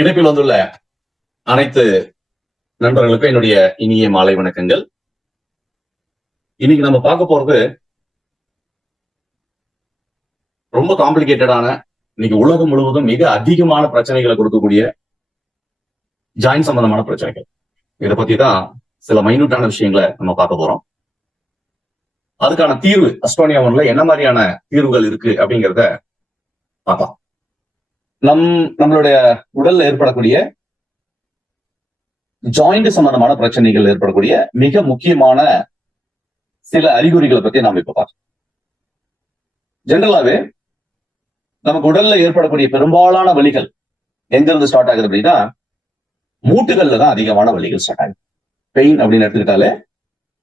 இணைப்பில் வந்துள்ள அனைத்து நண்பர்களுக்கும் என்னுடைய இனிய மாலை வணக்கங்கள். இன்னைக்கு நம்ம பார்க்க போறது ரொம்ப காம்ப்ளிகேட்டடான, இன்னைக்கு உலகம் முழுவதும் மிக அதிகமான பிரச்சனைகளை கொடுக்கக்கூடிய ஜாயிண்ட் சம்பந்தமான பிரச்சனைகள். இதை பத்தி தான் சில மைனூட்டான விஷயங்களை நம்ம பார்க்க போறோம். அதுக்கான தீர்வு அஸ்ட்ரோனியா ஒன்ல என்ன மாதிரியான தீர்வுகள் இருக்கு அப்படிங்கிறத பார்க்கலாம். நம்மளுடைய உடல்ல ஏற்படக்கூடிய ஜாயிண்ட் சம்பந்தமான பிரச்சனைகள் ஏற்படக்கூடிய மிக முக்கியமான சில அறிகுறிகளை பத்தி நாம இப்ப பார்க்கலாம். ஜெனரலாவே நமக்கு உடல்ல ஏற்படக்கூடிய பெரும்பாலான வலிகள் எங்க இருந்து ஸ்டார்ட் ஆகுது அப்படின்னா, மூட்டுகள்ல தான் அதிகமான வலிகள் ஸ்டார்ட் ஆகுது. பெயின் அப்படின்னு எடுத்துக்கிட்டாலே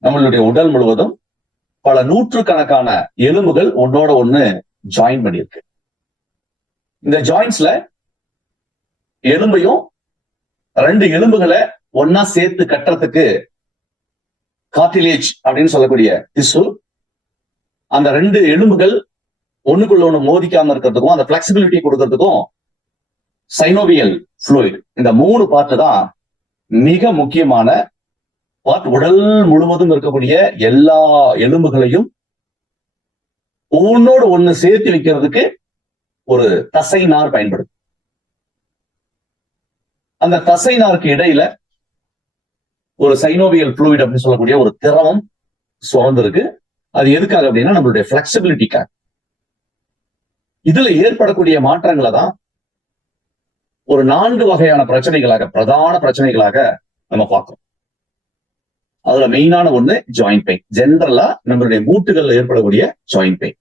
நம்மளுடைய உடல் முழுவதும் பல நூற்றுக்கணக்கான எலும்புகள் ஒன்னோட ஒண்ணு ஜாயின் பண்ணியிருக்கு. இந்த ஜாயின்ஸ்ல எலும்பையும் ரெண்டு எலும்புகளை ஒன்னா சேர்த்து கட்டுறதுக்கு கார்டிலேஜ் அப்படின்னு சொல்லக்கூடிய திசு, அந்த ரெண்டு எலும்புகள் ஒண்ணுக்குள்ள ஒண்ணு மோதிக்காம இருக்கிறதுக்கும் அந்த பிளெக்சிபிலிட்டி கொடுக்கறதுக்கும் சைனோவியல் ஃப்ளூயிட், இந்த மூணு பார்ட் தான் மிக முக்கியமான பார்ட். உடல் முழுவதும் இருக்கக்கூடிய எல்லா எலும்புகளையும் ஒன்னோடு ஒண்ணு சேர்த்து வைக்கிறதுக்கு ஒரு தசை நார் பயன்படுது. அந்த தசை நாருக்கு இடையில ஒரு சைனோவியல் ஃப்ளூயிட் அப்படின்னு சொல்லக்கூடிய ஒரு திரவம் சுரந்திருக்கு. அது எதுக்காக அப்படின்னா நம்மளுடைய பிளெக்சிபிலிட்டிக்காக. இதுல ஏற்படக்கூடிய மாற்றங்களை தான் ஒரு 4 வகையான பிரச்சனைகளாக, பிரதான பிரச்சனைகளாக நம்ம பார்க்கிறோம். அதுல மெயினான ஒண்ணு ஜாயிண்ட் பெயின். ஜெனரலா நம்மளுடைய மூட்டுகள்ல ஏற்படக்கூடிய ஜாயிண்ட் பெயின்.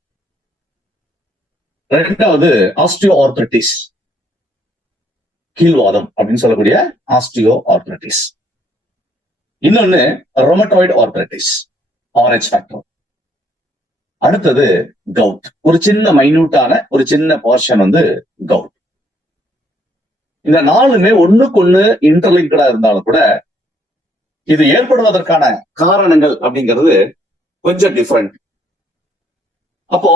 ரெண்டாவது ஆஸ்டியோ ஆர்த்ரைட்டிஸ், கீழ்வாதம் அப்படின்னு சொல்லக்கூடிய ஆஸ்டியோ ஆர்த்ரைட்டிஸ். இன்னொன்னு ரொமட்டாய்டு ஆர்த்ரைட்டிஸ், RH ஃபேக்டர். அடுத்தது கவுட். ஒரு சின்ன மைன்யூட்டான ஒரு சின்ன போர்ஷன் வந்து கவுட். இந்த 4மே ஒண்ணுக்கு ஒண்ணு இன்டர்லிங்கடா இருந்தாலும் கூட இது ஏற்படுவதற்கான காரணங்கள் அப்படிங்கிறது கொஞ்சம் டிஃபரெண்ட். அப்போ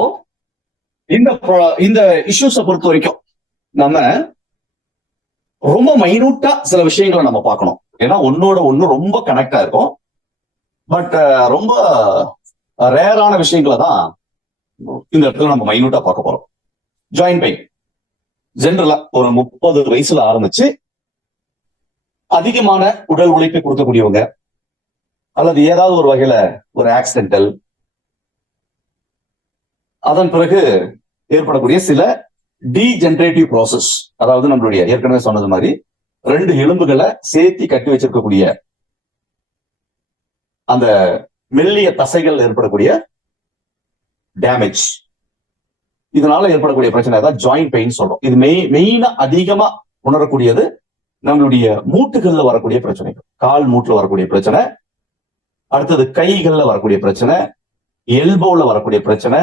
இந்த இஷ்யூஸை பொறுத்த வரைக்கும் நம்ம ரொம்ப மைனூட்டா சில விஷயங்களை நம்ம பார்க்கணும். ஏன்னா ஒன்னோட ஒண்ணு ரொம்ப கனெக்டா இருக்கும். பட் ரொம்ப ரேரான விஷயங்களை தான் இந்த இடத்துல நம்ம மைனூட்டா பார்க்க போறோம். ஜாயிண்ட் பெயின் ஜெனரலா ஒரு 30 வயசுல ஆரம்பிச்சு அதிகமான உடல் உழைப்பை கொடுக்கக்கூடியவங்க, அல்லது ஏதாவது ஒரு வகையில ஒரு ஆக்சிடென்டல், அதன் பிறகு ஏற்படக்கூடிய சில டீஜெனரேட்டிவ் ப்ராசஸ், அதாவது நம்மளுடைய ஏற்கனவே சொன்னது மாதிரி 2 எலும்புகளை சேர்த்தி கட்டி வச்சிருக்கக்கூடிய அந்த மெல்லிய தசைகள் ஏற்படக்கூடிய டேமேஜ், இதனால ஏற்படக்கூடிய பிரச்சனை தான் ஜாயிண்ட் பெயின் சொல்றோம். இது மெயினா அதிகமா உணரக்கூடியது நம்மளுடைய மூட்டுகள்ல வரக்கூடிய பிரச்சனைகள். கால் மூட்டுல வரக்கூடிய பிரச்சனை, அடுத்தது கைகள்ல வரக்கூடிய பிரச்சனை, எல்போல வரக்கூடிய பிரச்சனை,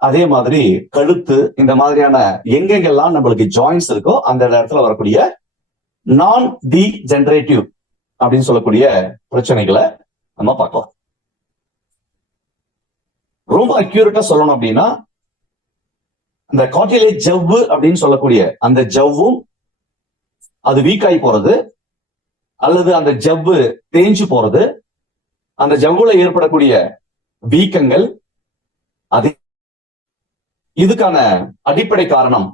அதே மாதிரி கழுத்து, இந்த மாதிரியான எங்கெங்கெல்லாம் நம்மளுக்கு ஜாயின்ஸ் இருக்கோ அந்த இடத்துல வரக்கூடிய நான் டீஜெனரேட்டிவ் அப்படின்னு சொல்லக்கூடிய பிரச்சனைகளை நம்ம பார்க்கலாம். ரொம்ப அக்யூரேட்டா சொல்லணும் அப்படின்னா, அந்த கார்டிலேஜ் ஜவ்வு அப்படின்னு சொல்லக்கூடிய அந்த ஜவ்வும் அது வீக் ஆகி போறது, அல்லது அந்த ஜவ்வு தேஞ்சு போறது, அந்த ஜவ்வுல ஏற்படக்கூடிய வீக்கங்கள், அது இதுக்கான அடிப்படை காரணம்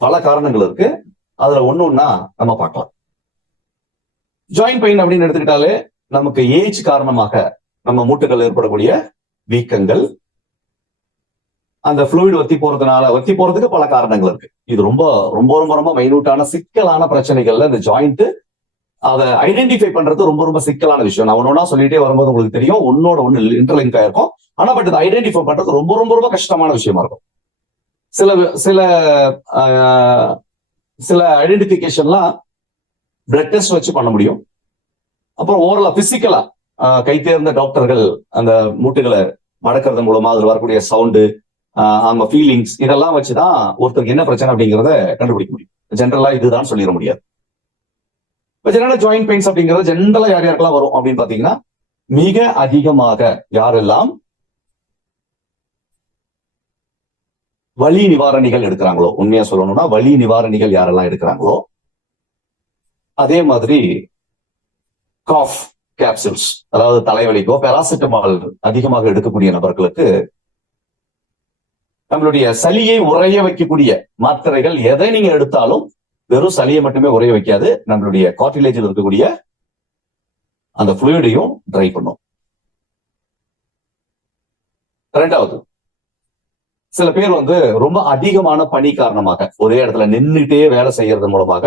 பல காரணங்கள் இருக்கு. அதுல ஒண்ணா நம்ம பார்க்கலாம். ஜாயிண்ட் பெயின் அப்படின்னு எடுத்துக்கிட்டாலே நமக்கு ஏஜ் காரணமாக நம்ம மூட்டுகள் ஏற்படக்கூடிய வீக்கங்கள், அந்த ஃப்ளூயிட் வத்தி போறதுக்கு பல காரணங்கள் இருக்கு. இது ரொம்ப ரொம்ப ரொம்ப ரொம்ப மைனூட்டான சிக்கலான பிரச்சனைகள்ல இந்த ஜாயிண்ட் அதை ஐடென்டிஃபை பண்றது ரொம்ப ரொம்ப சிக்கலான விஷயம். நான் ஒன்னொன்னா சொல்லிட்டே வரும்போது உங்களுக்கு தெரியும், ஒன்னோட ஒண்ணு இன்டர்லிங்க் ஆயிருக்கும். ஆனா பட் இதை ஐடென்டிஃபை பண்றது ரொம்ப ரொம்ப ரொம்ப கஷ்டமான விஷயமா இருக்கும். சில சில சில ஐடென்டிபிகேஷன்லாம் பிளட் டெஸ்ட் வச்சு பண்ண முடியும். அப்புறம் ஓரளவு பிசிக்கலா கை தேர்ந்த டாக்டர்கள் அந்த மூட்டுகளை மடக்கிறது மூலமா அதுல வரக்கூடிய சவுண்டு, அவங்க ஃபீலிங்ஸ், இதெல்லாம் வச்சுதான் ஒருத்தருக்கு என்ன பிரச்சனை அப்படிங்கிறத கண்டுபிடிக்க முடியும். ஜென்ரலா இதுதான் சொல்லிட முடியாது. இப்ப ஜெனரல் ஜாயிண்ட் பெயின்ஸ் அப்படிங்கிறது ஜென்ரலா யார் யாருக்கெல்லாம் வரும் அப்படின்னு பாத்தீங்கன்னா, மிக அதிகமாக யாரெல்லாம் வலி நிவாரணிகள் எடுக்கிறாங்களோ, உண்மையா சொல்லணும்னா வலி நிவாரணிகள் யாரெல்லாம் எடுக்கிறாங்களோ அதே மாதிரி காஃப் கேப்சூல்ஸ், அதாவது தலைவலிக்கோ பேராசிட்டமால் அதிகமாக எடுக்கக்கூடிய நபர்களுக்கு நம்மளுடைய சளியை உறைய வைக்கக்கூடிய மாத்திரைகள் எதை நீங்க எடுத்தாலும் வெறும் சளியை மட்டுமே உறைய வைக்காது, நம்மளுடைய கார்டிலேஜில் இருக்கக்கூடிய அந்த ஃப்ளூயிடையும் ட்ரை பண்ணும். ரெண்டாவது, சில பேர் ரொம்ப அதிகமான பனி காரணமாக ஒரே இடத்துல நின்றுட்டே வேலை செய்யறது மூலமாக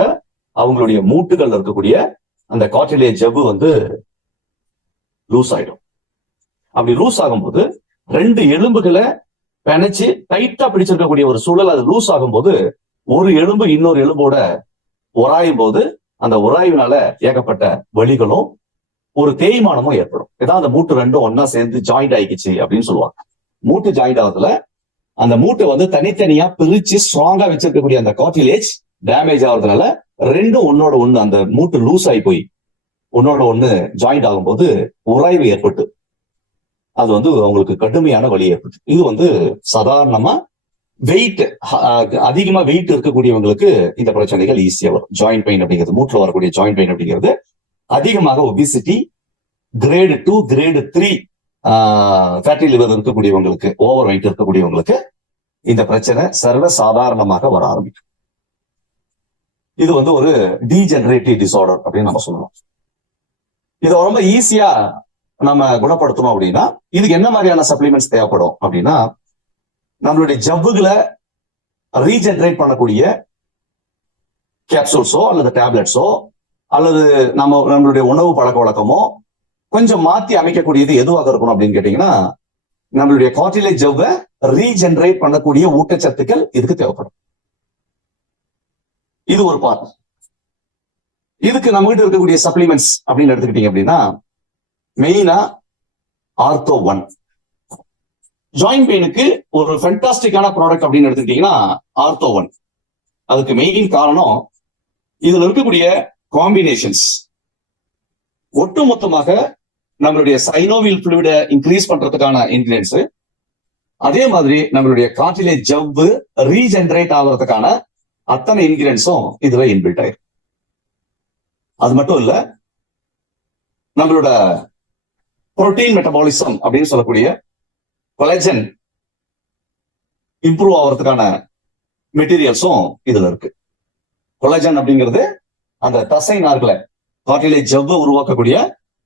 அவங்களுடைய மூட்டுகள் இருக்கக்கூடிய அந்த கார்டிலேஜ் ஜவ்வு லூஸ் ஆயிடும். அப்படி லூஸ் ஆகும்போது 2 எலும்புகளை பிணைச்சு டைட்டா பிடிச்சிருக்கக்கூடிய ஒரு சூழல், அது லூஸ் ஆகும்போது ஒரு எலும்பு இன்னொரு எலும்போட உராயும் போது அந்த உராய்வினால ஏகப்பட்ட வலிகளும் ஒரு தேய்மானமும் ஏற்படும். இதான் அந்த மூட்டு ரெண்டும் ஒன்னா சேர்ந்து ஜாயிண்ட் ஆயிடுச்சு அப்படின்னு சொல்லுவாங்க. மூட்டு ஜாயிண்ட் ஆகுதுல அந்த மூட்டை தனித்தனியா பிரிச்சு ஸ்ட்ராங்கா வச்சிருக்கக்கூடிய அந்த கார்டிலேஜ் டேமேஜ் ஆகுறதுனால ரெண்டும் ஒன்னோட ஒண்ணு அந்த மூட்டு லூஸ் ஆகி போய் ஒன்னோட ஒண்ணு ஜாயிண்ட் ஆகும்போது உராய்வு ஏற்பட்டு அது அவங்களுக்கு கடுமையான வலி ஏற்பட்டு. இது சாதாரணமா அதிகமா வெயிட் இருக்கக்கூடியவங்களுக்கு இந்த பிரச்சனைகள் ஈஸியா வரும். ஜாயிண்ட் பெயின் அப்படிங்கிறது, மூட்டுல வரக்கூடிய ஜாயிண்ட் பெயின் அப்படிங்கிறது அதிகமாக obesity, grade 2 grade 3 fatty liver இருக்கக்கூடியவங்களுக்கு, ஓவர் வெயிட் இருக்கக்கூடியவங்களுக்கு இந்த பிரச்சனை சர்வ சாதாரணமாக வர ஆரம்பிக்கும். இது ஒரு டீஜெனரேட்டிவ் டிசார்டர் அப்படின்னு நம்ம சொல்லணும். இதை ரொம்ப ஈஸியா நம்ம குணப்படுத்தணும் அப்படின்னா இதுக்கு என்ன மாதிரியான சப்ளிமெண்ட்ஸ் தேவைப்படும் அப்படின்னா, நம்மளுடைய ஜவ்வுகளை ரீஜெனரேட் பண்ணக்கூடிய கேப்சூல்ஸோ அல்லது டேப்லெட்ஸோ அல்லது நம்மளுடைய உணவு பழக்க வழக்கமோ கொஞ்சம் மாத்தி அமைக்கக்கூடியது எதுவாக இருக்கணும் அப்படின்னு கேட்டீங்கன்னா, நம்மளுடைய கார்டிலேஜ் ஜவ்வை ரீஜெனரேட் பண்ணக்கூடிய ஊட்டச்சத்துக்கள் இதுக்கு தேவைப்படும். இது ஒரு பார்ட். இதுக்கு நம்ம கிட்ட இருக்கக்கூடிய சப்ளிமெண்ட்ஸ் அப்படின்னு எடுத்துக்கிட்டீங்க அப்படின்னா, மெயினா ஆர்த்தோ 1 ஜாயிண்ட் பெயினுக்கு ஒரு ஃபென்டாஸ்டிக்கான ப்ராடக்ட் அப்படின்னு எடுத்துக்கிட்டீங்கன்னா ஆர்த்தோ 1. அதுக்கு மெயின் காரணம் இதுல இருக்கக்கூடிய காம்பினேஷன்ஸ். ஒட்டுமொத்தமாக நம்மளுடைய சைனோவியல் ஃப்ளூயிட இன்க்ரீஸ் பண்றதுக்கான இன்கிரியன்ஸ், அதே மாதிரி நம்மளுடைய கார்டிலேஜ் ஜவ்வு ரீஜெனரேட் ஆகிறதுக்கான அத்தனை இன்கிரியன்ஸும் இதுல இன்பில்ட் ஆயிருக்கு. அது மட்டும் இல்ல, நம்மளோட புரோட்டீன் மெட்டபாலிசம் அப்படின்னு சொல்லக்கூடிய கொலாஜன் இம்ப்ரூவ் ஆகிறதுக்கான மெட்டீரியல்ஸும் இதுல இருக்கு. கொலாஜன் அப்படிங்கிறது அந்த தசை நார்களை கார்டிலேஜ் ஜவ்வு உருவாக்கக்கூடிய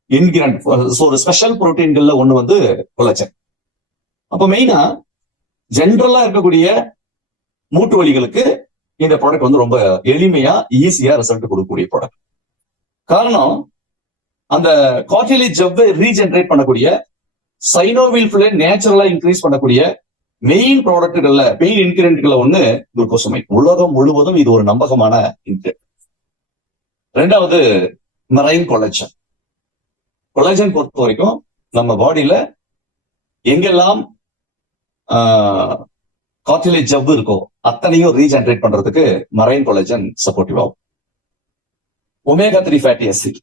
இன்கிரியன்ட், ஒரு ஸ்பெஷல் புரோட்டீன்கள்ல ஒண்ணு கொலாஜன். அப்ப மெயினா ஜென்ரலா இருக்கக்கூடிய மூட்டு வலிகளுக்கு இந்த ப்ராடக்ட் ரொம்ப எளிமையா ஈஸியா ரிசல்ட் கொடுக்கக்கூடிய ப்ராடக்ட். காரணம், அந்த கார்டிலேஜ் ஜவ்வை ரீஜெனரேட் பண்ணக்கூடிய சைனோவியல் ஃப்ளூயிட் நேச்சுரலா இன்க்ரீஸ் பண்ணக்கூடிய மெயின் ப்ராடக்ட்கள்ல மெயின் இன்கிரியன்ட்களை ஒண்ணு குளுக்கோசமைட். உலகம் முழுவதும் இது ஒரு நம்பகமான இன்கிரியன்ட். ரெண்டாவது மெரைன் கொலாஜன். கொலாஜன் பொறுத்த வரைக்கும் நம்ம பாடியில எங்கெல்லாம் கார்டிலேஜ் ஜவ்வு இருக்கோ அத்தனையும் ரீஜெனரேட் பண்றதுக்கு மெரைன் கொலாஜன் சப்போர்ட்டிவ் ஆகும். ஒமேகா 3 ஃபேட்டி ஆசிட்,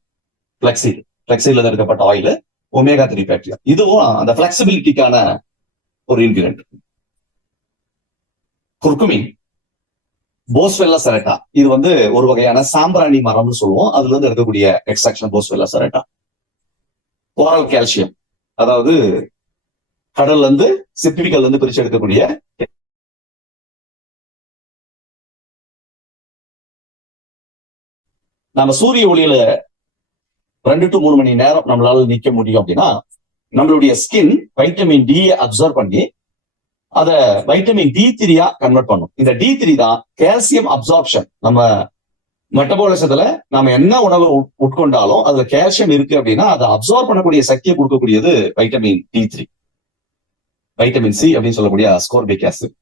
பிளெக்ஸில இருக்கப்பட்ட ஆயில் ஒமேகா 3 ஃபேட்டி, இதுவும் அந்த பிளெக்சிபிலிட்டிக்கான ஒரு இன்கிரியன்ட். குர்குமின், போஸ்வெல்லா செரட்டா, இது ஒரு வகையான சாம்பிராணி மரம்னு சொல்லுவோம். அதுல இருந்து இருக்கக்கூடிய எக்ஸ்ட்ராக்ஷன் போஸ்வெல்லா செரட்டா. கோரல் கால்சியம், அதாவது கடல்ல இருந்து சிப்பிகள்ல இருந்து பிரிச்சு எடுக்கக்கூடிய நம்ம சூரிய ஒளியில 2 to 3 மணி நேரம் நம்மளால நிக்க முடியும் அப்படின்னா நம்மளுடைய ஸ்கின் வைட்டமின் டி அப்சர்வ் பண்ணி அதை வைட்டமின் D3 கன்வெர்ட் பண்ணும். இந்த D3 தான் கால்சியம் அப்சார்ப்ஷன். நம்ம மெட்டபாலிசத்துல நம்ம என்ன உணவு உட்கொண்டாலும் அதுல கால்சியம் இருக்கு அப்படின்னா அதை அப்சார்ப் பண்ணக்கூடிய சக்தியை கொடுக்கக்கூடியது வைட்டமின் D3. வைட்டமின் சி அப்படின்னு சொல்லக்கூடிய அஸ்கார்பிக் ஆசிட்,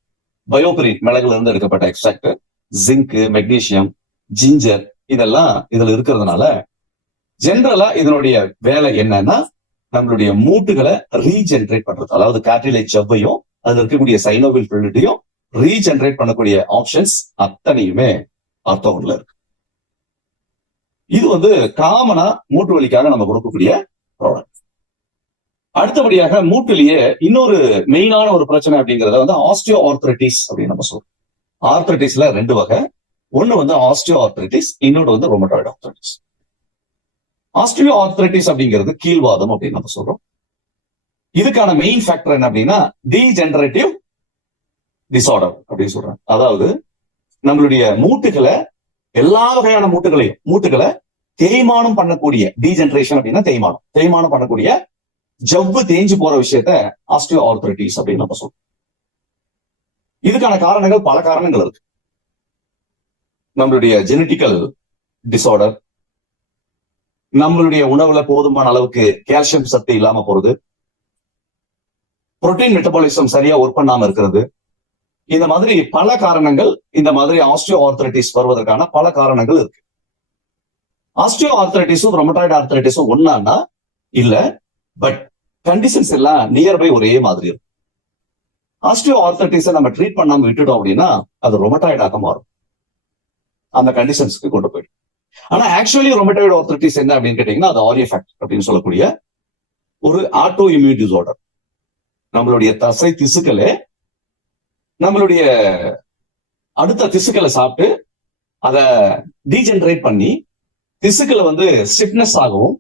பயோபெரின் மிளகுல இருந்து எடுக்கப்பட்ட எக்ஸ்ட்ராக்ட், ஜிங்க், மெக்னீசியம், ஜிஞ்சர், இதெல்லாம் இதுல இருக்கிறதுனால ஜென்ரலா இதனுடைய வேலை என்னன்னா நம்மளுடைய மூட்டுகளை ரீஜெனரேட் பண்றது. அதாவது கார்டிலேஜ் ஜவ்வையும் அதுல இருக்கக்கூடிய சைனோவியல் ஃப்ளூயிடையும் ரீஜெனரேட் பண்ணக்கூடிய ஆப்ஷன்ஸ் அத்தனையுமே ஆர்த்தோல இருக்கு. இது காமனா மூட்டு வலிக்காக நம்ம கொடுக்கக்கூடிய ப்ராடக்ட். அடுத்தபடியாக மூட்டுலயே இன்னொரு மெயினான ஒரு பிரச்சனை அப்படிங்கறத ஆஸ்டியோ ஆர்த்ரைட்டிஸ் அப்படின்னு நம்ம சொல்றோம். ஆர்த்ரைட்டிஸ்ல 2 வகை. ஒண்ணு வந்து ஆஸ்டியோ ஆர்த்ரைட்டிஸ், இன்னொன்று வந்து ரொமட்டாய்டு ஆர்த்ரைட்டிஸ். ஆஸ்டியோ ஆர்த்ரைட்டிஸ் அப்படிங்கிறது கீழ்வாதம் அப்படின்னு நம்ம சொல்றோம். இதுக்கான மெயின் ஃபேக்டர் என்ன அப்படின்னா டீஜெனரேட்டிவ் டிசார்டர் அப்படின்னு சொல்றாங்க. அதாவது நம்மளுடைய மூட்டுகளை, எல்லா வகையான மூட்டுகளை தேய்மானம் பண்ணக்கூடிய, டீஜெனரேஷன் அப்படின்னா தேய்மானம் பண்ணக்கூடிய ஜவ்வு தேஞ்சு போற விஷயத்த ஆஸ்டியோ ஆர்த்ரைட்டிஸ் அப்படின்னு நம்ம சொல்றோம். இதுக்கான காரணங்கள், பல காரணங்கள் இருக்கு. நம்மளுடைய ஜெனட்டிக்கல் டிசார்டர், நம்மளுடைய உணவுல போதுமான அளவுக்கு கால்சியம் சத்து இல்லாம போறது, புரோட்டீன் மெட்டபாலிசம் சரியா ஒர்க் பண்ணாம இருக்கிறது, இந்த மாதிரி பல காரணங்கள், இந்த மாதிரி ஆஸ்டியோ ஆர்த்ரைட்டிஸ் வருவதற்கான பல காரணங்கள் இருக்கு. ஆஸ்டியோ ஆர்த்ரைட்டிஸும் ரொமட்டாய்டு ஆர்த்ரைட்டிஸும் ஒன்னான்னா இல்ல, பட் கண்டிஷன்ஸ் எல்லாம் நியர்பை ஒரே மாதிரி இருக்கும். ஆஸ்டியோ ஆர்த்ரைட்டிஸை நம்ம ட்ரீட் பண்ணாம விட்டுட்டோம் அப்படின்னா அது ரொமட்டாய்டாக மாறும், அந்த கண்டிஷன்ஸ்க்கு கொண்டு போயிடும். ஆனா ஆக்சுவலி ரொமட்டாய்டு ஆர்த்ரைட்டிஸ் என்ன அப்படின்னு கேட்டீங்கன்னா அது ஆரியஃபேக்ட் அப்படின்னு சொல்லக்கூடிய ஒரு ஆட்டோ இம்யூன் டிசார்டர். நம்மளுடைய தசை திசுக்களே நம்மளுடைய அடுத்த திசுக்களை சாப்பிட்டு அதை டீஜெனரேட் பண்ணி திசுக்களை வந்து ஸ்டிஃப்னஸ் ஆகவும்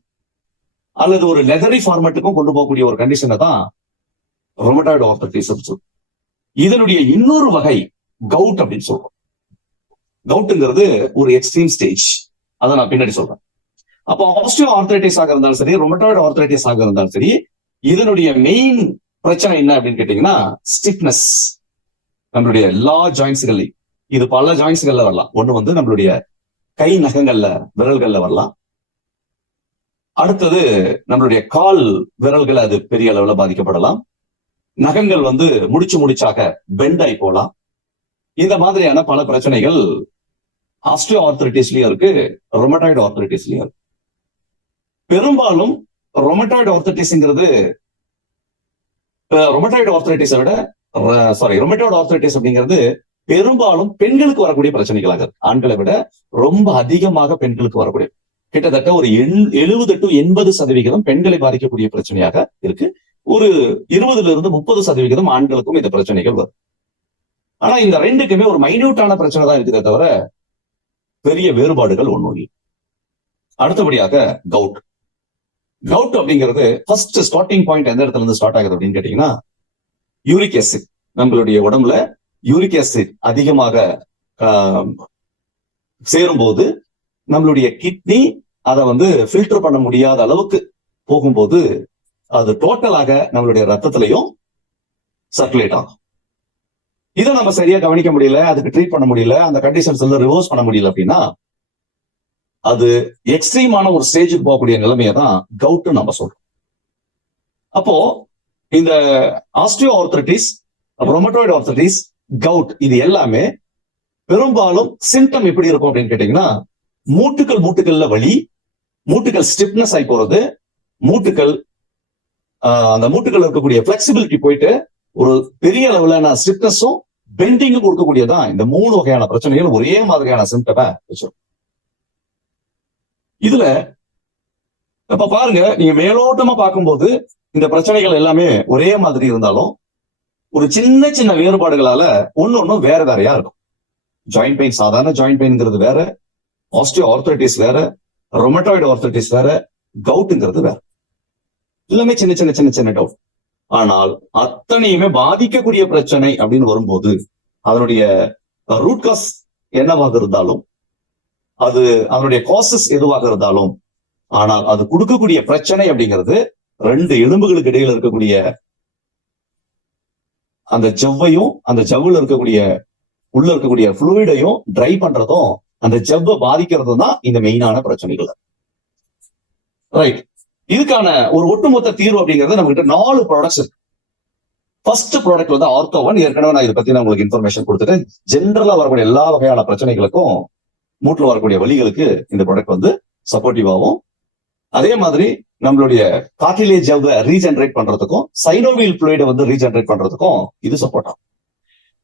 அல்லது ஒரு லெதரி ஃபார்மேட்டுக்கும் கொண்டு போகக்கூடிய ஒரு கண்டிஷனை தான் ரொமட்டாய்டு ஆர்த்ரைட்டிஸ் சொல்றோம். இதனுடைய இன்னொரு வகை கவுட் அப்படின்னு சொல்றோம். கவுட்டுங்கிறது ஒரு எக்ஸ்ட்ரீம் ஸ்டேஜ், அதை நான் பின்னாடி சொல்றேன். அப்போ ஆஸ்டியோ ஆர்த்ரைட்டிஸ் ஆக இருந்தாலும் சரி, ரொமட்டாய்டு ஆர்த்ரைட்டிஸ் ஆக இருந்தாலும் சரி, இதனுடைய மெயின் பிரச்சனை என்ன அப்படின்னு கேட்டீங்கன்னா ஸ்டிஃப்னஸ். நம்மளுடைய எல்லா ஜாயின்ஸ்கள்லையும், இது பல ஜாயின்ஸ்கள்ல வரலாம். ஒண்ணு வந்து நம்மளுடைய கை நகங்கள்ல, விரல்கள்ல வரலாம். அடுத்தது நம்மளுடைய கால் விரல்கள், அது பெரிய அளவுல பாதிக்கப்படலாம். நகங்கள் வந்து முடிச்சாக பெண்ட் ஆகி போலாம். இந்த மாதிரியான பல பிரச்சனைகள் ஆஸ்டியோ ஆர்த்ரைட்டிஸ்லயும் இருக்கு, ரொமட்டாய்டு ஆர்த்ரைட்டிஸ்லயும் இருக்கு. பெரும்பாலும் ரொமட்டாய்டு ஆர்த்ரைட்டிஸ்ங்கிறது ரொமட்டாய்டு ஆர்த்ரைட்டிஸ் அப்படிங்கிறது பெரும்பாலும் பெண்களுக்கு வரக்கூடிய பிரச்சனைகளாக இருக்கு. ஆண்களை விட ரொம்ப அதிகமாக பெண்களுக்கு வரக்கூடிய, கிட்டத்தட்ட ஒரு 70 to 80% பெண்களை பாதிக்கக்கூடிய பிரச்சனையாக இருக்கு. ஒரு 20-30% ஆண்களுக்கும் இந்த பிரச்சனைகள் வரும். ஆனா இந்த ரெண்டுக்குமே ஒரு மைன்யூட்டான பிரச்சனை தான் இருக்குதே தவிர பெரிய வேறுபாடுகள் ஒண்ணும் இல்லை. அடுத்தபடியாக கவுட் அப்படிங்கிறது ஃபர்ஸ்ட் ஸ்டார்டிங் பாயிண்ட் எந்த இடத்துல இருந்து ஸ்டார்ட் ஆகுது அப்படின்னு கேட்டீங்கன்னா யூரிக் ஆசிட். நம்மளுடைய உடம்புல யூரிக் ஆசிட் அதிகமாக சேரும்போது நம்மளுடைய கிட்னி அதை வந்து ஃபில்டர் பண்ண முடியாத அளவுக்கு போகும்போது அது டோட்டலாக நம்மளுடைய ரத்தத்திலையும் சர்க்குலேட் ஆகும். இதை நம்ம சரியா கவனிக்க முடியல, அதுக்கு ட்ரீட் பண்ண முடியல, அந்த கண்டிஷன்ஸ் எல்லாம் ரிவர்ஸ் பண்ண முடியல அப்படின்னா அது எக்ஸ்ட்ரீமான ஒரு ஸ்டேஜுக்கு போகக்கூடிய நிலைமையை தான் கவுட் நம்ம சொல்றோம். அப்போ இந்த osteoarthritis, rheumatoid arthritis, gout, இது எல்லாமே பெரும்பாலும் சிம்டம் எப்படி இருக்கும் அப்படின்னு கேட்டீங்கன்னா மூட்டுகள்ல வலி, மூட்டுகள் ஸ்டிஃப்னஸ் ஆகி போறது, அந்த மூட்டுகள் இருக்கக்கூடிய பிளெக்சிபிலிட்டி போயிட்டு ஒரு பெரிய அளவுல ஸ்டிஃப்னஸும் பெண்டிங்கும் கொடுக்கக்கூடியதான் இந்த 3 வகையான பிரச்சனைகள் ஒரே மாதிரியான சிம்டமை வச்சிருக்கும். இதுல இப்ப பாருங்க, நீங்க மேலோட்டமா பார்க்கும்போது இந்த பிரச்சனைகள் எல்லாமே ஒரே மாதிரி இருந்தாலும் ஒரு சின்ன வேறுபாடுகளால ஒன்னொன்னும் வேறையா இருக்கும். ஜாயிண்ட் பெயின், சாதாரண ஜாயிண்ட் பெயின்ங்கிறது வேற, ஆஸ்டியோ ஆர்த்ரைட்டிஸ் வேற, ரொமட்டாய்டு ஆர்த்ரைட்டிஸ் வேற, கவுட்டுங்கிறது வேற. எல்லாமே சின்ன டவுட். ஆனால் அத்தனையுமே பாதிக்கக்கூடிய பிரச்சனை அப்படின்னு வரும்போது அதனுடைய ரூட் காஸ் என்னவாக இருந்தாலும், அது அதனுடைய காசஸ் எதுவாக இருந்தாலும், ஆனால் அது கொடுக்கக்கூடிய பிரச்சனை அப்படிங்கிறது 2 எலும்புகளுக்கு இடையில இருக்கக்கூடிய அந்த ஜவ்வையும், அந்த ஜவ்வுல இருக்கக்கூடிய உள்ள இருக்கக்கூடிய ஃப்ளூயிடையும் ட்ரை பண்றதும், அந்த ஜவ்வை பாதிக்கிறதும் தான் இந்த மெயினான பிரச்சனைகள். ரைட். இதுக்கான ஒரு ஒட்டுமொத்த தீர்வு அப்படிங்கிறது நம்ம கிட்ட 4 ப்ராடக்ட்ஸ் இருக்கு. ஃபர்ஸ்ட் ப்ராடக்ட் வந்து ஆர்த்தோ1. ஏற்கனவே நான் இதை பத்தி நான் உங்களுக்கு இன்ஃபர்மேஷன் கொடுத்துட்டேன். ஜென்ரலா வரக்கூடிய எல்லா வகையான பிரச்சனைகளுக்கும், மூட்டுல வரக்கூடிய வலிகளுக்கு இந்த ப்ராடக்ட் வந்து சப்போர்ட்டிவாகவும், அதே மாதிரி நம்மளுடைய கார்டிலேஜ் ஜவ்வை ரீஜெனரேட் பண்றதுக்கும், சைனோவியல் ஃப்ளூயிடை வந்து ரீஜெனரேட் பண்றதுக்கும் இது சப்போர்ட் ஆகும்.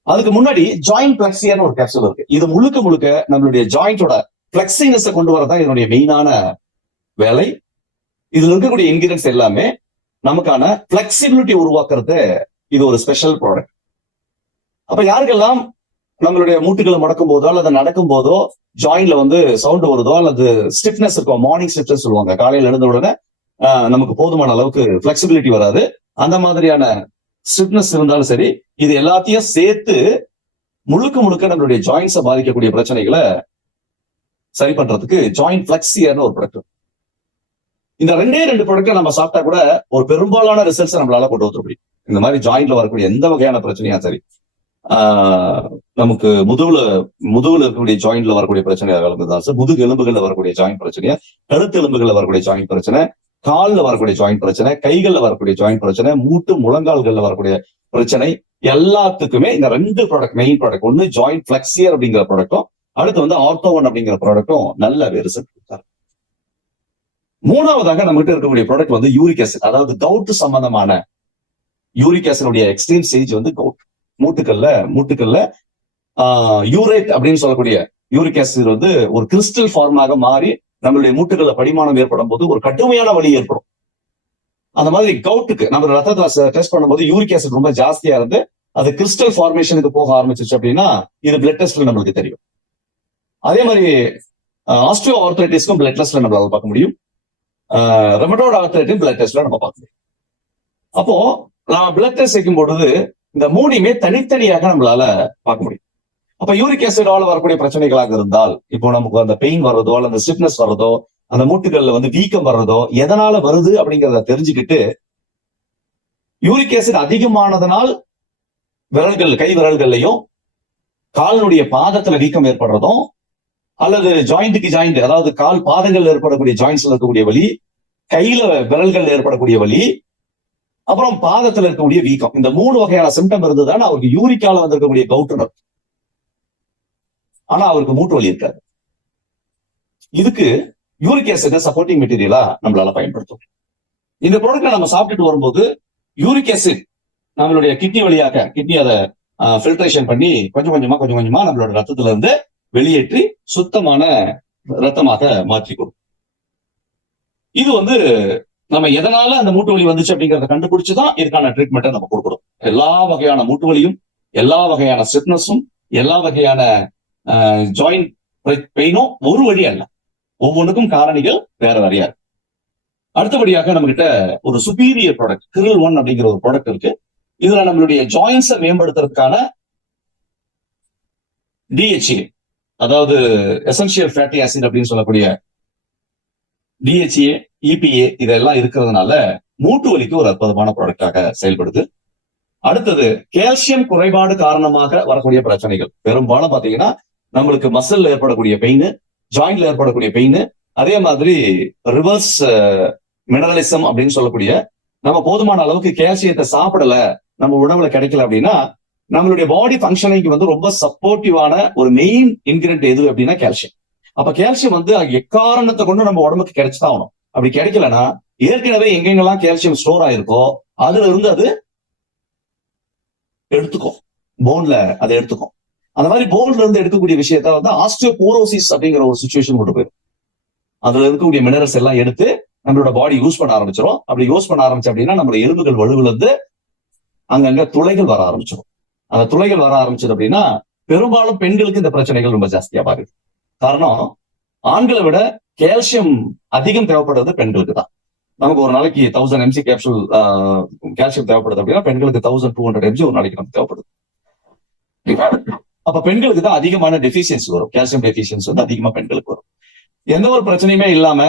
அதுக்கு முன்னாடி ஜாயிண்ட் பிளெக்சியர்னு ஒரு கேப்சூல் இருக்கு. இது முழுக்க நம்மளுடைய ஜாயிண்டோட பிளெக்சினஸை கொண்டு வரதான் இதனுடைய மெயினான வேலை. இதுல இருக்கக்கூடிய இன்கிரியன்ஸ் எல்லாமே நமக்கான பிளெக்சிபிலிட்டி உருவாக்குறது. இது ஒரு ஸ்பெஷல் ப்ராடக்ட். அப்ப யாருக்கெல்லாம் நம்மளுடைய மூட்டுகளை மடக்கும் போதோ அல்லது நடக்கும் போதோ ஜாயின்ல வந்து சவுண்ட் வருதோ அல்லது ஸ்டிஃப்னஸ் இருக்கும், மார்னிங் ஸ்டிஃப்னஸ் சொல்லுவாங்க, காலையில எழுந்த உடனே நமக்கு போதுமான அளவுக்கு பிளெக்சிபிலிட்டி வராது, அந்த மாதிரியான ஸ்டிஃப்னஸ் இருந்தாலும் சரி, இது எல்லாத்தையும் சேர்த்து முழுக்க முழுக்க நம்மளுடைய ஜாயின்ஸை பாதிக்கக்கூடிய பிரச்சனைகளை சரி பண்றதுக்கு ஜாயிண்ட் பிளெக்சியர்னு ஒரு ப்ராடக்ட். இந்த ரெண்டு ப்ராடக்ட்டை நம்ம சாப்பிட்டா கூட ஒரு பெரும்பாலான ரிசல்ட்ஸ் நம்மளால கொண்டு வர முடியும். இந்த மாதிரி ஜாயிண்ட்ல வரக்கூடிய எந்த வகையான பிரச்சனையா சரி, நமக்கு முதுகுல இருக்கக்கூடிய ஜாயிண்ட்ல வரக்கூடிய பிரச்சனையாக இருந்தாலும் சரி, முதுகு எலும்புகள்ல வரக்கூடிய ஜாயிண்ட் பிரச்சனையா, கழுத்து எலும்புகள்ல வரக்கூடிய ஜாயிண்ட் பிரச்சனை, கால்ல வரக்கூடிய ஜாயிண்ட் பிரச்சனை, கைகள்ல வரக்கூடிய ஜாயிண்ட் பிரச்சனை, மூட்டு முழங்கால்கள்ல வரக்கூடிய பிரச்சனை, எல்லாத்துக்குமே இந்த ரெண்டு ப்ராடக்ட், மெயின் ப்ராடக்ட், ஒன்னு ஜாயிண்ட் பிளெக்சியர் அப்படிங்கிற ப்ராடக்டும், அடுத்து வந்து ஆர்த்தோவன் அப்படிங்கிற ப்ராடக்டும் நல்ல ரிசல்ட் கொடுத்தாரு. மூணாவதாக நம்ம கிட்ட இருக்கக்கூடிய ப்ராடக்ட் வந்து யூரிக் ஆசிட், அதாவது கவுட் சம்பந்தமான யூரிக் ஆசிட் எக்ஸ்ட்ரீம் ஸ்டேஜ் வந்து கவுட். மூட்டுக்கள்ல யூரேட் அப்படின்னு சொல்லக்கூடிய யூரிக் ஆசிட் வந்து ஒரு கிறிஸ்டல் ஃபார்மாக மாறி நம்மளுடைய மூட்டுகள்ல படிமானம் ஏற்படும் போது ஒரு கடுமையான வலி ஏற்படும். அந்த மாதிரி கவுட்டுக்கு நம்ம ரத்தத்தை டெஸ்ட் பண்ணும்போது யூரிக் ஆசிட் ரொம்ப ஜாஸ்தியா இருந்து அது கிறிஸ்டல் ஃபார்மேஷனுக்கு போக ஆரம்பிச்சிச்சு அப்படின்னா இது பிளட் டெஸ்ட்ல நம்மளுக்கு தெரியும். அதே மாதிரி ஆஸ்டியோ ஆர்த்ரைட்டிஸ்க்கும் பிளட் டெஸ்ட்ல நம்மளால பார்க்க முடியும், ரெமடாய்டு ஆர்த்ரைட்டிஸ் பிளட் டெஸ்ட்ல நம்ம பார்க்க முடியும். அப்போ நான் பிளட் டெஸ்ட் வைக்கும் பொழுது இந்த மூணையுமே தனித்தனியாக நம்மளால பார்க்க முடியும். அப்ப யூரிக் ஆசிடால வரக்கூடிய பிரச்சனைகளாக இருந்தால், இப்போ நமக்கு அந்த பெயின் வர்றதோ அல்லது ஸ்டிஃப்னஸ் வர்றதோ, அந்த மூட்டுகள்ல வந்து வீக்கம் வர்றதோ எதனால வருது அப்படிங்கிறத தெரிஞ்சுக்கிட்டு, யூரிக் ஆசிட் அதிகமானதனால் கை விரல்கள்லையும் காலினுடைய பாதத்துல வீக்கம் ஏற்படுறதும், அல்லது ஜாயிண்ட்டுக்கு ஜாயிண்ட், அதாவது கால் பாதங்கள் ஏற்படக்கூடிய ஜாயிண்ட்ஸ்ல இருக்கக்கூடிய வலி, கையில விரல்கள் ஏற்படக்கூடிய வலி, அப்புறம் பாதத்துல இருக்கக்கூடிய வீக்கம், இந்த 3 வகையான சிம்டம் இருந்ததுதான் அவருக்கு யூரிக்கால வந்திருக்கக்கூடிய கவுட்டுனர். ஆனா அவருக்கு மூட்டு வலி இருக்காது. இதுக்கு யூரிக் ஆசிட் சப்போர்ட்டிங் மெட்டீரியலா நம்மளால பயன்படுத்தும். இந்த ப்ராடக்ட்டை நம்ம சாப்பிட்டுட்டு வரும்போது யூரிக் ஆசிட் நம்மளுடைய கிட்னி வழியாக, கிட்னி அதை ஃபில்ட்ரேஷன் பண்ணி கொஞ்சம் கொஞ்சமா நம்மளோட ரத்தத்துல இருந்து வெளியேற்றி சுத்தமான ரத்தமாக மாற்றி கொடுக்கும். இது வந்து நம்ம எதனால அந்த மூட்டு வலி வந்துச்சு அப்படிங்கறத கண்டுபிடிச்சுதான் இதுக்கான ட்ரீட்மெண்ட்டை நம்ம கொடுக்கணும். எல்லா வகையான மூட்டு வலியும், எல்லா வகையான ஸ்டிஃப்னஸும், எல்லா வகையான ஜாயிண்ட் பெயினும் ஒரு வழி அல்ல, ஒவ்வொன்றுக்கும் காரணிகள் வேற வேறையா இருக்கு. அடுத்தபடியாக நம்ம கிட்ட ஒரு சுப்பீரியர் ப்ராடக்ட் கிரில் 1 அப்படிங்கிற ஒரு ப்ராடக்ட் இருக்கு. இதுல நம்மளுடைய ஜாயின்ஸை மேம்படுத்துறதுக்கான DHA, அதாவது எசென்சியல் ஃபேட்டி ஆசிட் அப்படின்னு சொல்லக்கூடிய DHA, EPA இதெல்லாம் இருக்கிறதுனால மூட்டு வலிக்கு ஒரு அற்புதமான ப்ராடக்டாக செயல்படுது. அடுத்தது கால்சியம் குறைபாடு காரணமாக வரக்கூடிய பிரச்சனைகள், பெரும்பாலும் பாத்தீங்கன்னா நம்மளுக்கு மசில் ஏற்படக்கூடிய பெயின், ஜாயிண்ட்ல ஏற்படக்கூடிய பெயின், அதே மாதிரி ரிவர்ஸ் மினரலிசம் அப்படின்னு சொல்லக்கூடிய, நம்ம போதுமான அளவுக்கு கால்சியத்தை சாப்பிடல, நம்ம உணவுல கிடைக்கல அப்படின்னா நம்மளுடைய பாடி ஃபங்க்ஷனிங் வந்து ரொம்ப சப்போர்ட்டிவான ஒரு மெயின் இன்கிரிடியன்ட் எது அப்படின்னா கால்சியம். அப்ப கால்சியம் வந்து எக்காரணத்தை கொண்டு நம்ம உடம்புக்கு கிடைச்சுதான் ஆகணும். அப்படி கிடைக்கலன்னா ஏற்கனவே எங்கெங்கெல்லாம் கால்சியம் ஸ்டோர் ஆயிருக்கோ அதுல இருந்து அது எடுத்துக்கும், போன்ல அதை எடுத்துக்கும். அந்த மாதிரி போன்ல இருந்து எடுக்கக்கூடிய விஷயத்த வந்து ஆஸ்டியோபோரோசிஸ் அப்படிங்கிற ஒரு சிச்சுவேஷன் கொண்டு போயிடும். அதுல இருக்கக்கூடிய மினரல்ஸ் எல்லாம் எடுத்து நம்மளோட பாடி யூஸ் பண்ண ஆரம்பிச்சிடும். அப்படி யூஸ் பண்ண ஆரம்பிச்சு அப்படின்னா நம்மளோட எலும்புகள் வலுவுல இருந்து அங்கங்க துளைகள் வர ஆரம்பிச்சிடும். அந்த துளைகள் வர ஆரம்பிச்சது அப்படின்னா பெரும்பாலும் பெண்களுக்கு இந்த பிரச்சனைகள் ரொம்ப ஜாஸ்தியா பாருது. காரணம், ஆண்களை விட கால்சியம் அதிகம் தேவைப்படுறது பெண்களுக்கு தான். நமக்கு ஒரு நாளைக்கு 1000 mg கேப்சூல் கால்சியம் தேவைப்படுது அப்படின்னா பெண்களுக்கு 1200 mg ஒரு நாளைக்கு நமக்கு தேவைப்படுது. அப்ப பெண்களுக்கு தான் அதிகமான டெஃபிஷியன்சி வரும், கால்சியம் டெஃபிஷியன்சி வந்து அதிகமா பெண்களுக்கு வரும். எந்த ஒரு பிரச்சனையுமே இல்லாம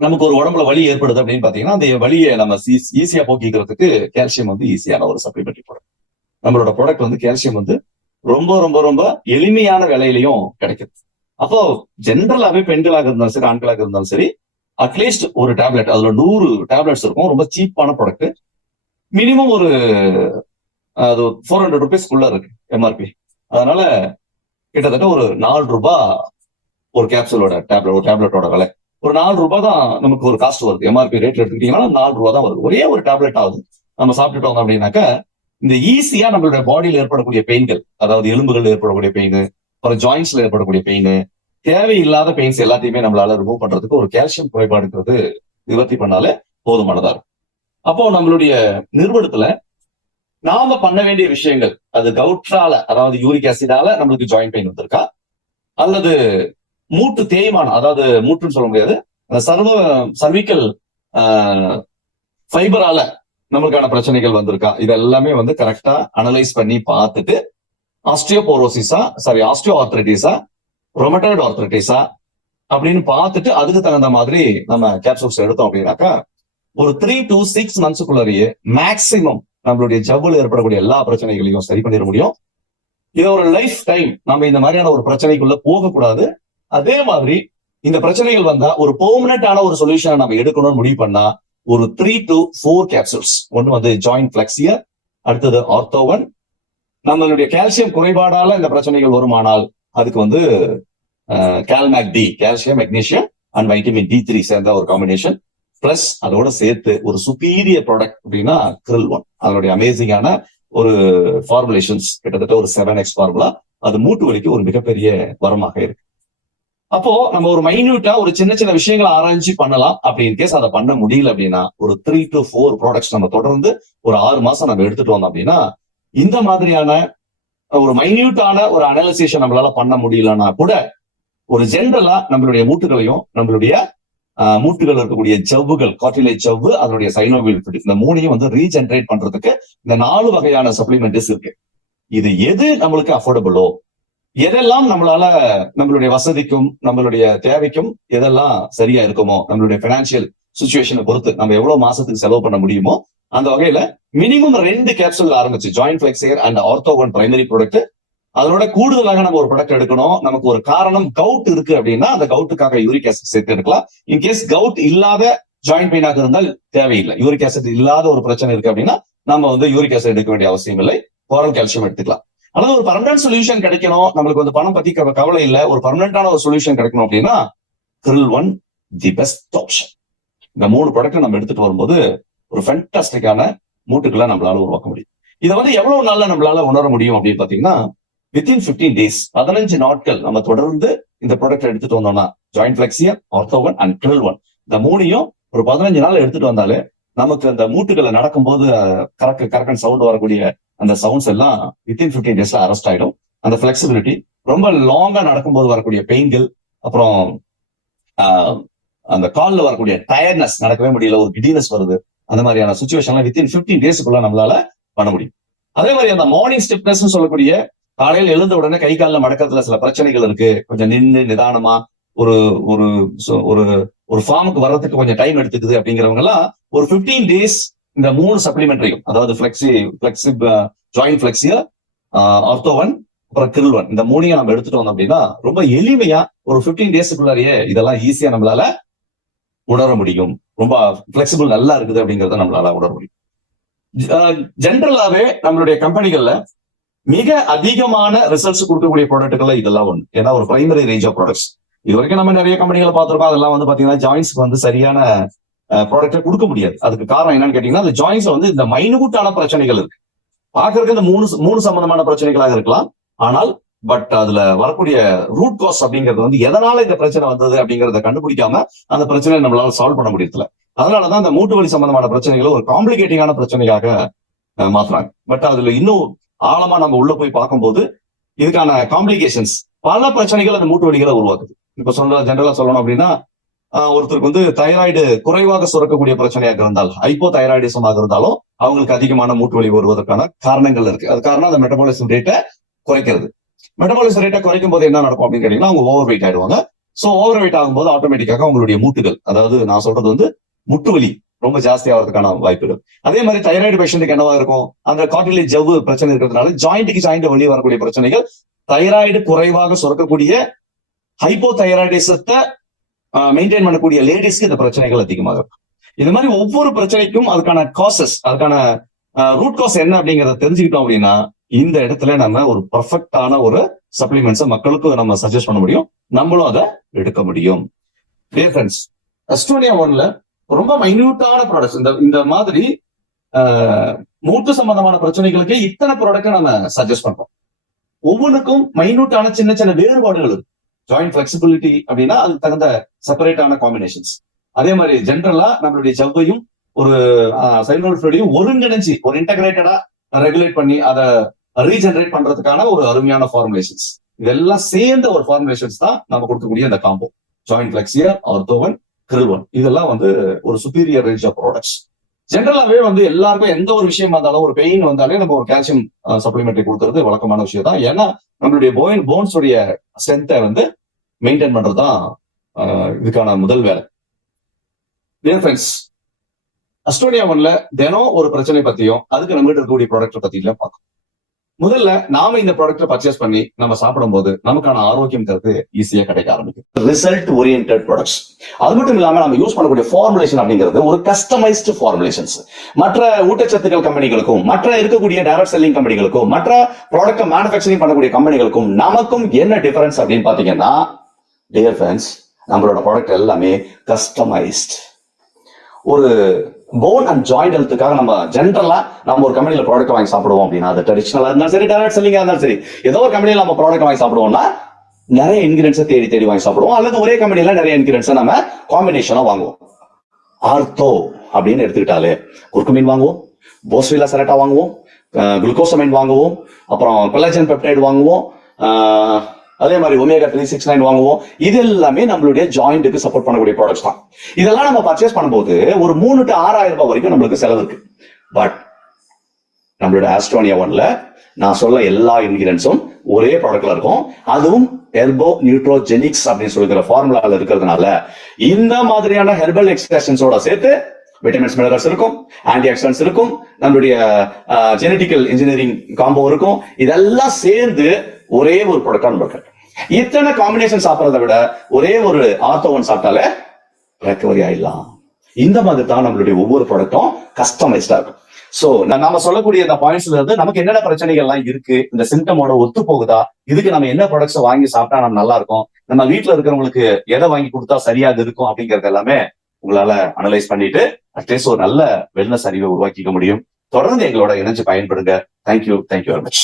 நமக்கு ஒரு உடம்புல வலி ஏற்படுது அப்படின்னு பாத்தீங்கன்னா அந்த வலியை நம்ம ஈஸியா போக்கிக்கிறதுக்கு கால்சியம் வந்து ஈஸியான ஒரு சப்ளிமெண்டரி ப்ராடக்ட். நம்மளோட ப்ராடக்ட் வந்து கால்சியம் வந்து ரொம்ப ரொம்ப ரொம்ப எளிமையான விலையிலையும் கிடைக்குது. அப்போ ஜென்ரலாவே பெண்களாக இருந்தாலும் சரி, ஆண்களாக இருந்தாலும் சரி, அட்லீஸ்ட் ஒரு டேப்லெட், அதுல 100 டேப்லெட்ஸ் இருக்கும். ரொம்ப சீப்பான ப்ராடக்ட், மினிமம் ஒரு 400 rupees இருக்கு எம்ஆர்பி. அதனால கிட்டத்தட்ட ஒரு 4 ரூபாய் ஒரு கேப்சூலோட டேப்லெட்டோட விலை. ஒரு 4 ரூபாய் தான் நமக்கு ஒரு காஸ்ட் வருது. எம்ஆர்பி ரேட் எடுத்துக்கிட்டீங்கன்னா 4 ரூபாய் தான் வருது. ஒரே ஒரு டேப்லெட் ஆகுது. நம்ம சாப்பிட்டுட்டோம் அப்படின்னாக்க இந்த ஈஸியா நம்மளுடைய பாடியில ஏற்படக்கூடிய பெயின்கள், அதாவது எலும்புகள் ஏற்படக்கூடிய பெயின், அப்புறம் ஜாயின்ஸ்ல ஏற்படக்கூடிய பெயின், தேவையில்லாத பெயின்ஸ் எல்லாத்தையுமே நம்மளால ரிமூவ் பண்றதுக்கு ஒரு கால்சியம் குறைபாடுங்கிறது நிவர்த்தி பண்ணாலே போதுமானதா இருக்கும். அப்போ நம்மளுடைய நிறுவனத்துல நாம பண்ண வேண்டிய விஷயங்கள், அது கவுட்ரால, அதாவது யூரிக் ஆசிடால நம்மளுக்கு ஜாயிண்ட் பெயின் வந்திருக்கா, அல்லது மூட்டு தேய்மானம், அதாவது மூட்டுன்னு சொல்ல முடியாது, சர்விக்கல் ஃபைபரால நம்மளுக்கான பிரச்சனைகள் வந்திருக்கா, இது எல்லாமே வந்து கரெக்டா அனலைஸ் பண்ணி பார்த்துட்டு ஆஸ்டியோ ஆர்த்ரைட்டிஸா, ரொமட்டாய்டு ஆர்த்ரைட்டிஸா அப்படின்னு பார்த்துட்டு அதுக்கு தகுந்த மாதிரி நம்ம கேப்சூல்ஸ் எடுத்தோம் அப்படின்னாக்கா ஒரு 3 to 6 மந்த்ஸுக்குள்ளேயே மேக்சிமம் நம்மளுடைய ஜவ்வுல ஏற்படக்கூடிய எல்லா பிரச்சனைகளையும் சரி பண்ணிட முடியும். இது ஒரு லைஃப் டைம் நம்ம இந்த மாதிரியான ஒரு பிரச்சனைக்குள்ள போகக்கூடாது. அதே மாதிரி இந்த பிரச்சனைகள் வந்தா ஒரு பெர்மனன்டான ஒரு சொல்யூஷனை நம்ம எடுக்கணும்னு முடிவு பண்ணா ஒரு 3 to 4 கேப்சூல்ஸ். ஒன்னு வந்து ஜாயிண்ட் பிளெக்சியர், அடுத்தது ஆர்த்தோவன். நம்மளுடைய கால்சியம் குறைபாடால இந்த பிரச்சனைகள் வருமானால் அதுக்கு வந்து Calmag D, calcium, magnesium and vitamin D3 சேர்ந்த ஒரு காம்பினேஷன். பிளஸ் அதோட சேர்த்து ஒரு சுப்பீரியர் ப்ராடக்ட் அப்படின்னா Krill-1. அதனுடைய அமேசிங்கான ஒரு ஃபார்முலேஷன்ஸ், கிட்டத்தட்ட ஒரு 7x ஃபார்முலா. அது மூட்டு வலிக்கு ஒரு மிகப்பெரிய வரமாக இருக்கு. அப்போ நம்ம ஒரு மைன்யூட்டா ஒரு சின்ன சின்ன விஷயங்களை ஆராய்ச்சி பண்ணலாம். அப்படி இன்கேஸ் அதை பண்ண முடியல அப்படின்னா ஒரு 3 to 4 ப்ராடக்ட்ஸ் நம்ம தொடர்ந்து ஒரு 6 மாசம் நம்ம எடுத்துட்டு வந்தோம் அப்படின்னா இந்த மாதிரியான ஒரு மைன்யூட்டான ஒரு அனாலிசிஷன் நம்மளால பண்ண முடியலன்னா கூட ஒரு ஜென்ரலா நம்மளுடைய மூட்டுகளையும், நம்மளுடைய மூட்டுகள் இருக்கக்கூடிய ஜவ்வுகள், கார்டிலேஜ் ஜவ்வு, அதனுடைய சைனோவியல் ஃப்ளூயிட், இந்த மூணையும் வந்து ரீஜெனரேட் பண்றதுக்கு இந்த 4 வகையான சப்ளிமெண்ட்ஸ் இருக்கு. இது எது நம்மளுக்கு அஃபோர்டபுளோ, எதெல்லாம் நம்மளால நம்மளுடைய வசதிக்கும் நம்மளுடைய தேவைக்கும் எதெல்லாம் சரியா இருக்குமோ, நம்மளுடைய பினான்சியல் சுச்சுவேஷனை பொறுத்து நம்ம எவ்வளவு மாசத்துக்கு செலவு பண்ண முடியுமோ அந்த வகையில மினிமம் 2 கேப்சூல் ஆரம்பிச்சு ஜாயிண்ட் பிளெக்சியர் அண்ட் ஆர்த்தோவன் பிரைமரி ப்ராடக்ட். அதோட கூடுதலாக நம்ம ஒரு ப்ராடக்ட் எடுக்கணும். நமக்கு ஒரு காரணம் கவுட் இருக்கு அப்படின்னா அந்த கவுட்டுக்காக யூரிக் ஆசிட் சேர்த்து எடுக்கலாம். இன்கேஸ் கவுட் இல்லாத ஜாயிண்ட் பெயினாக இருந்தால் தேவையில்லை. யூரிக் ஆசிட் இல்லாத ஒரு பிரச்சனை இருக்கு அப்படின்னா நம்ம வந்து யூரிக் ஆசிட் எடுக்க வேண்டிய அவசியம் இல்லை. ஓரல் கால்சியம் எடுத்துக்கலாம். அதாவது ஒரு பர்மனன்ட் சொல்யூஷன் கிடைக்கணும், நம்மளுக்கு வந்து பணம் பத்தி கவலை இல்லை, ஒரு பர்மனன்டான ஒரு சொல்யூஷன் கிடைக்கணும் அப்படின்னா Krill-1 தி பெஸ்ட் ஆப்ஷன். இந்த 3 ப்ராடக்ட் நம்ம எடுத்துட்டு வரும்போது ஒரு ஃபேண்டாஸ்டிக்கான மூட்டுக்களை நம்மளால உருவாக்க முடியும். இதை வந்து எவ்வளவு நாள்ல நம்மளால உணர முடியும் அப்படின்னு பாத்தீங்கன்னா வித்தின் 15 டேஸ், 15 நாட்கள் நம்ம தொடர்ந்து இந்த ப்ராடக்ட் எடுத்துட்டு வந்தோம்னா ஜாயிண்ட் பிளெக்சியர், ஆர்த்தோவன் அண்ட் Krill-1 இந்த 3ஐயும் ஒரு 15 நாள் எடுத்துட்டு வந்தாலே நமக்கு அந்த மூட்டுகளை நடக்கும்போது கரக்கன் சவுண்ட் வரக்கூடிய அந்த சவுண்ட்ஸ் எல்லாம் வித்தின் 15 டேஸ்ல அரெஸ்ட் ஆயிடும். அந்த பிளெக்சிபிலிட்டி, ரொம்ப லாங்கா நடக்கும்போது வரக்கூடிய பெயின்கள், அப்புறம் அந்த கால்ல வரக்கூடிய டயர்ட்னஸ், நடக்கவே முடியல, ஒரு கிடினஸ் வருது, அந்த மாதிரியான சுச்சுவேஷன்லாம் வித்தின் 15 டேஸ்க்குள்ள நம்மளால பண்ண முடியும். அதே மாதிரி அந்த மார்னிங் ஸ்டிப்னஸ் சொல்லக்கூடிய காலையில் எழுந்த உடனே கை காலில் மடக்கத்துல சில பிரச்சனைகள் இருக்கு, கொஞ்சம் நின்று நிதானமா ஒரு ஒரு ஒரு ஃபார்முக்கு வர்றதுக்கு கொஞ்சம் டைம் எடுத்துக்குது அப்படிங்கிறவங்க எல்லாம் ஒரு 15 டேஸ் இந்த 3 சப்ளிமெண்டரியும், அதாவது ஜாயிண்ட் பிளெக்சியர், ஆர்த்தோவன், அப்புறம் Krill-1 இந்த 3ஐயும் நம்ம எடுத்துட்டு வந்தோம் அப்படின்னா ரொம்ப எளிமையா ஒரு 15 டேஸ்க்குள்ளாரியே இதெல்லாம் ஈஸியா நம்மளால உணர முடியும். ரொம்ப பிளெக்சிபிள் நல்லா இருக்குது அப்படிங்கறத நம்மளால உணர முடியும். ஜென்ரலாவே நம்மளுடைய கம்பெனிகள்ல மிக அதிகமான ரிசல்ட்ஸ் கொடுக்கக்கூடிய ப்ராடக்ட்கள் இதெல்லாம் ஒண்ணு. ஏன்னா ஒரு பிரைமரி ரேஞ்ச் ஆஃப் ப்ராடக்ட்ஸ் இது வரைக்கும் நம்ம நிறைய கம்பெனிகளை பார்த்திருக்கோம். அதெல்லாம் வந்து பாத்தீங்கன்னா ஜாயின்ஸ்க்கு வந்து சரியான ப்ராடக்ட்டை கொடுக்க முடியாது. அதுக்கு காரணம் என்னன்னு கேட்டீங்கன்னா அந்த ஜாயின்ஸ்ல வந்து இந்த மைனூட்டான பிரச்சனைகள் இருக்கு. பாக்குறதுக்கு இந்த மூணு சம்பந்தமான பிரச்சனைகளாக இருக்கலாம். ஆனால் பட் அதுல வரக்கூடிய ரூட் காஸ் அப்படிங்கிறது வந்து எதனால இந்த பிரச்சனை வந்தது அப்படிங்கறத கண்டுபிடிக்காம அந்த பிரச்சனையை நம்மளால சால்வ் பண்ண முடியல. அதனாலதான் அந்த மூட்டு வலி சம்பந்தமான பிரச்சனைகளை ஒரு காம்ப்ளிகேட்டிங்கான பிரச்சனையாக மாத்துறாங்க. பட் அதுல இன்னும் ஆழமா நம்ம உள்ள போய் பார்க்கும்போது இதுக்கான காம்ப்ளிகேஷன்ஸ், பல பிரச்சனைகள் அந்த மூட்டு வலிகளை உருவாக்குது. இப்ப ஜெனரலா சொல்லணும் அப்படின்னா ஒருத்தருக்கு வந்து தைராய்டு குறைவாக சுரக்கக்கூடிய பிரச்சனையாக இருந்தால், ஹைப்போ தைராய்டிசமாக இருந்தாலும் அவங்களுக்கு அதிகமான மூட்டு வலி வருவதற்கான காரணங்கள் இருக்கு. அது காரணம் அந்த மெட்டபாலிசம் ரேட்டை குறைக்கிறது. மெட்டபாலிசம் ரேட்டை குறைக்கும் போது என்ன நடக்கும் அப்படின்னு கேட்டீங்கன்னா அவங்க ஓவர் வெயிட் ஆயிடுவாங்க. சோ ஓவர் வெயிட் ஆகும்போது ஆட்டோமேட்டிக்காக அவங்களுடைய மூட்டுகள், அதாவது நான் சொல்றது வந்து முட்டு வலி ரொம்ப ஜாஸ்தி ஆகிறதுக்கான வாய்ப்புகள். அதே மாதிரி தைராய்டு பேஷண்ட்டுக்கு என்னவா இருக்கும், அந்த கார்டிலேஜ் ஜவ்வு பிரச்சனை இருக்கிறதுனால ஜாயிண்ட் வழி வரக்கூடிய பிரச்சனைகள், தைராய்டு குறைவாக சுரக்கக்கூடிய ஹைப்போ தைராய்டிசத்தை மெயின்டைன் பண்ணக்கூடிய லேடிஸ்க்கு இந்த பிரச்சனைகள் அதிகமாக இருக்கும். இந்த மாதிரி ஒவ்வொரு பிரச்சனைக்கும் அதுக்கான காசஸ், அதுக்கான ரூட் காஸ் என்ன அப்படிங்கறத தெரிஞ்சுக்கிட்டோம் அப்படின்னா இந்த இடத்துல நம்ம ஒரு பர்ஃபெக்டான ஒரு சப்ளிமெண்ட்ஸை மக்களுக்கு நம்ம சஜஸ்ட் பண்ண முடியும், நம்மளும் அதை எடுக்க முடியும். அஸ்டோனியா 1ல ரொம்ப மைன்யூட்டான ப்ராடக்ட்ஸ், இந்த மாதிரி மூட்டு சம்பந்தமான பிரச்சனைகளுக்கு இத்தனை ப்ராடக்ட் நம்ம சஜஸ்ட் பண்றோம். ஒவ்வொன்றுக்கும் மைன்யூட்டான சின்ன சின்ன வேறுபாடுகள் இருக்கு. ஜாயிண்ட் பிளெக்சிபிலிட்டி அப்படின்னா அதுக்கு தகுந்த செப்பரேட்டான காம்பினேஷன்ஸ். அதே மாதிரி ஜென்ரலா நம்மளுடைய ஜவ்வையும் ஒரு சைனோல் ஃப்ளூயிடையும் ஒருங்கிணைஞ்சு ஒரு இன்டகிரேட்டடா ரெகுலேட் பண்ணி அதை ரீஜெனரேட் பண்றதுக்கான ஒரு அருமையான ஃபார்முலேஷன்ஸ். இதெல்லாம் சேர்ந்த ஒரு ஃபார்முலேஷன்ஸ் தான் நம்ம கொடுக்கக்கூடிய அந்த காம்போ. ஜாயிண்ட் பிளெக்சியர், ஆர்த்தோவன், கிரில்வன், இதெல்லாம் வந்து ஒரு சுப்பீரியர் ரேஞ்ச் ஆஃப் ப்ராடக்ட்ஸ். ஜென்ரலாவே வந்து எல்லாருக்கும் எந்த ஒரு விஷயம் வந்தாலும், ஒரு பெயின் வந்தாலே நம்ம ஒரு கால்சியம் சப்ளிமெண்ட்ரி கொடுக்கறது வழக்கமான விஷயம் தான். ஏன்னா நம்மளுடைய போன்ஸ் உடைய ஸ்ட்ரென்த்தை வந்து மெயின்டைன் பண்றதுதான் இதுக்கான முதல் வேலை. டியர் ஃப்ரெண்ட்ஸ், அஸ்டோனியா ஒன்ல தினம் ஒரு பிரச்சனை பத்தியும் அதுக்கு நம்ம கிட்ட இருக்கக்கூடிய ப்ராடக்ட் பத்தியும் பார்க்கணும். முதல்ல நாம இந்த ப்ராடக்ட் பர்ச்சேஸ் பண்ணி நம்ம சாப்பிடும் போது நமக்கான ஆரோக்கியம்ங்கிறது ஈஸியா கிடைக்க ஆரம்பிக்கும். Result oriented products. அது மட்டும் இல்லாம நம்ம யூஸ் பண்ணக்கூடிய ஃபார்முலேஷன் அப்படிங்கிறது ஒரு கஸ்டமைஸ்டு ஃபார்முலேஷன்ஸ். மற்ற ஊட்டச்சத்துக்கள் கம்பெனிகளுக்கும், மற்ற இருக்கக்கூடிய டைரக்ட் செல்லிங் கம்பெனிகளுக்கும், மற்ற ப்ராடக்ட் மேனுஃபேக்சரிங் பண்ணக்கூடிய கம்பெனிகளுக்கும் நமக்கும் என்ன டிஃபரன்ஸ் அப்படின்னு பாத்தீங்கன்னா, டியர் ஃப்ரெண்ட்ஸ், நம்மளோட ப்ராடக்ட் எல்லாமே கஸ்டமைஸ்ட். ஒரு போன் அண்ட் ஜாயிண்ட் ஹெல்த்துக்காக நம்ம ஜென்ரலா நம்ம ஒரு கம்பெனில ப்ராடக்ட் வாங்கி சாப்பிடுவோம் அப்படின்னா, அது ட்ரெடிஷனலா இருந்தாலும் சரி, டைரக்ட் செல்லிங்கா இருந்தாலும் சரி, ஏதோ ஒரு கம்பெனில நம்ம ப்ராடக்ட் வாங்கி சாப்பிடுவோம்னா நிறைய இன்கிரியன்ஸை தேடி வாங்கி சாப்பிடுவோம். அல்லது ஒரே கம்பெனில நிறைய இன்கிரியன்ஸை நம்ம காம்பினேஷனா வாங்குவோம். ஆர்த்தோ அப்படின்னு எடுத்துக்கிட்டாலே குர்குமின் வாங்குவோம், போஸ்விலா செரட்டா வாங்குவோம், குளுக்கோசமைன் வாங்குவோம், அப்புறம் கொலாஜன் பெப்டைட் வாங்குவோம், அதே மாதிரி ஒமேகா 369 வாங்குவோம். இது எல்லாமே நம்மளுடைய ஜாயிண்ட்டுக்கு சப்போர்ட் பண்ணக்கூடிய ப்ராடக்ட்ஸ் தான். இதெல்லாம் நம்ம பர்ச்சேஸ் பண்ணும்போது ஒரு 3 to 6,000 ரூபாய் வரைக்கும் நம்மளுக்கு செலவு இருக்கு. பட் நம்மளுடைய ஆஸ்ட்ரோனியா ஒன்ல நான் சொல்ல எல்லா இன்கிரியன்ஸும் ஒரே ப்ராடக்ட்ல இருக்கும். அதுவும் ஹெர்போ நியூட்ரோஜெனிக்ஸ் அப்படின்னு சொல்லிக்கிற ஃபார்முலால இருக்கிறதுனால இந்த மாதிரியான ஹெர்பல் எக்ஸ்ட்ராக்ஷன்ஸோட சேர்த்து விட்டமின்ஸ், மினரல்ஸ் இருக்கும், ஆன்டி ஆக்சிடென்ட்ஸ் இருக்கும், நம்மளுடைய ஜெனடிக்கல் இன்ஜினியரிங் காம்போ இருக்கும். இதெல்லாம் சேர்ந்து ஒரே ஒரு ப்ராடக்டா நமக்கு. இத்தனை காம்பினேஷன் சாப்பிட்றதை விட ஒரே ஒரு ஆர்த்தோவன் சாப்பிட்டாலே ரெக்கவரி ஆயிடலாம். இந்த மாதிரி தான் நம்மளுடைய ஒவ்வொரு ப்ராடக்டும் கஸ்டமைஸ்டா இருக்கும். சோ நாம சொல்லக்கூடிய இந்த பாயிண்ட்ஸ்ல இருந்து நமக்கு என்னென்ன பிரச்சனைகள் எல்லாம் இருக்கு, இந்த சிம்டமோட ஒத்து போகுதா, இதுக்கு நம்ம என்ன ப்ராடக்ட்ஸ் வாங்கி சாப்பிட்டா நம்ம நல்லா இருக்கும், நம்ம வீட்டுல இருக்கிறவங்களுக்கு எதை வாங்கி கொடுத்தா சரியாக இருக்கும் அப்படிங்கறது எல்லாமே உங்களால அனலைஸ் பண்ணிட்டு அட்லீஸ்ட் ஒரு நல்ல வெல்னஸ் அறிவை உருவாக்கிக்க முடியும். தொடர்ந்து எங்களோட இணைஞ்சு பயன்படுங்க. Thank you very much.